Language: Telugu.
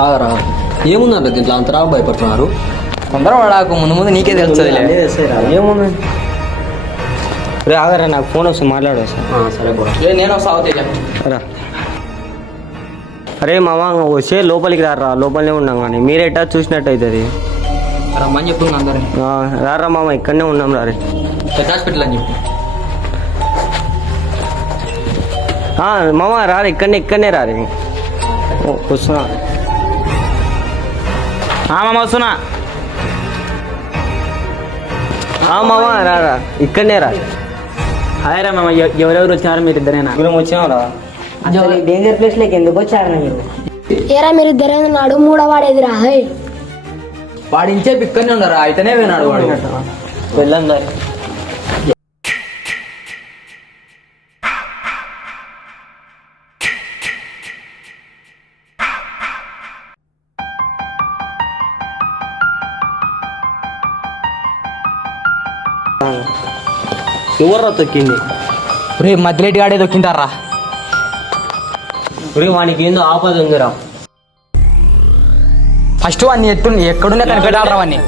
ఆగరా, ఏముందంటే దీంట్లో అంతరా భయపడుతున్నారు? తొందర పడాకు, ముందు ముందు నీకే తెలుస్తుంది. ఏముంది? రే ఆగరా, నాకు ఫోన్ వస్తుంది, మాట్లాడు సార్. సరే పోరా. నేను సాగుతే రా. అరే మామ వచ్చే లోపలికి రారా, లోపలనే ఉన్నాం కానీ మీరెట్టా చూసినట్టు అవుతుంది. రమ్మని చెప్తుంది అందరినీ. రారా మామ, ఇక్కడనే ఉన్నాం రా. హాస్పిటల్ అని చెప్పి మామ రారు, ఇక్కడనే రారు. వస్తున్నా మామ, వస్తున్నా. మామ రారా, ఇక్కడనే రా. హాయ్ రా మామ, ఎవరెవరు వచ్చినారు? మీరు ఇద్దరేనా? దూరం వచ్చినావురా. డేంజర్ ప్లేస్ లోకి ఎందుకు వచ్చారు మీరు? ఏరా మీరు ఇద్దరే ఉన్నాడు, మూడవాడేదిరా. వాడించే ఇక్కడనే ఉన్నారా? అయితేనే వినాడు వాడు. వెళ్ళం దారి. ఎవర్రా తొక్కింది? రే మధ్యలేటి గాడే దొక్కింటారా? రే వానికి ఏందో ఆపద ఉందిరా. ఫస్ట్ వాడిని ఎక్కడున్నా కనిపెట్టాలరా వాడిని.